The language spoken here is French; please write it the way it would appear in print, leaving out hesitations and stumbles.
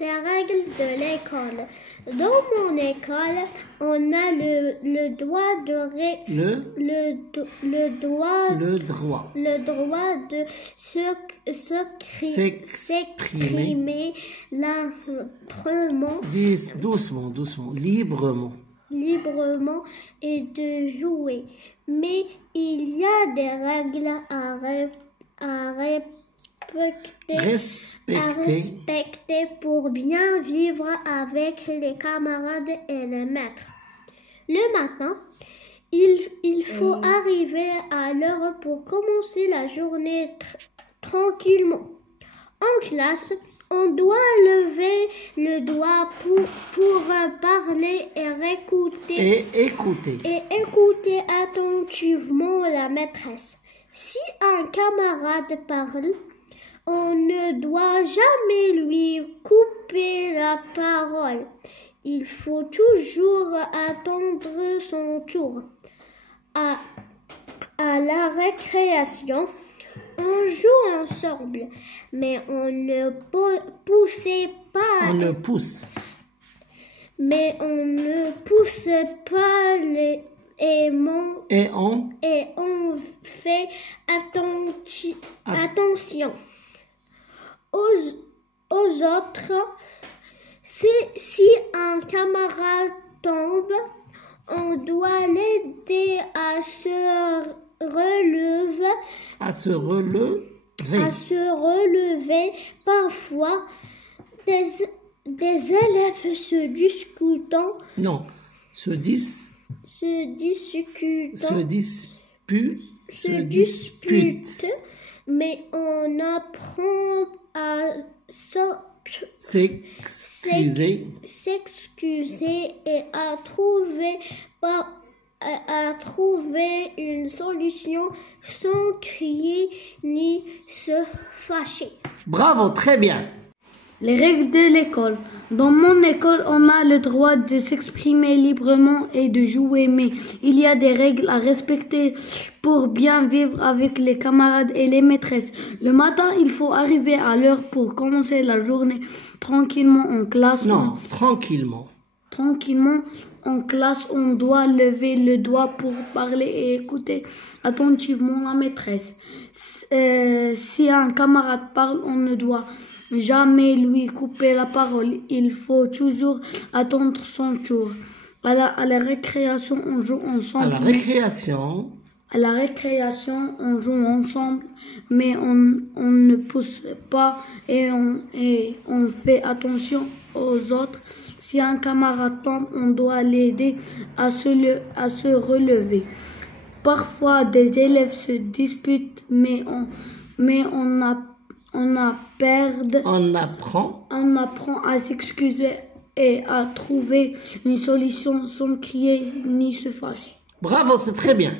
Des règles de l'école. Dans mon école, on a le droit de s'exprimer librement et de jouer. Mais il y a des règles à respecter pour bien vivre avec les camarades et les maîtres. Le matin, il faut arriver à l'heure pour commencer la journée tranquillement. En classe, on doit lever le doigt pour parler et écouter attentivement la maîtresse. Si un camarade parle, on ne doit jamais lui couper la parole. Il faut toujours attendre son tour. À la récréation, on joue ensemble, mais on ne pousse pas les aimants et on fait attention aux autres. Si un camarade tombe, on doit l'aider à se relever. Parfois, des élèves se disputent, mais on apprend à s'excuser et à trouver une solution sans crier ni se fâcher. Bravo, très bien. Les règles de l'école. Dans mon école, on a le droit de s'exprimer librement et de jouer, mais il y a des règles à respecter pour bien vivre avec les camarades et les maîtresses. Le matin, il faut arriver à l'heure pour commencer la journée tranquillement en classe. Non, tranquillement. Tranquillement en classe, on doit lever le doigt pour parler et écouter attentivement la maîtresse. Si un camarade parle, on ne doit jamais lui couper la parole. Il faut toujours attendre son tour. À la récréation, on joue ensemble. À la récréation, on joue ensemble, mais on ne pousse pas et on fait attention aux autres. Si un camarade tombe, on doit l'aider à se relever. Parfois, des élèves se disputent, mais on apprend à s'excuser et à trouver une solution sans crier ni se fâcher. Bravo, c'est très bien.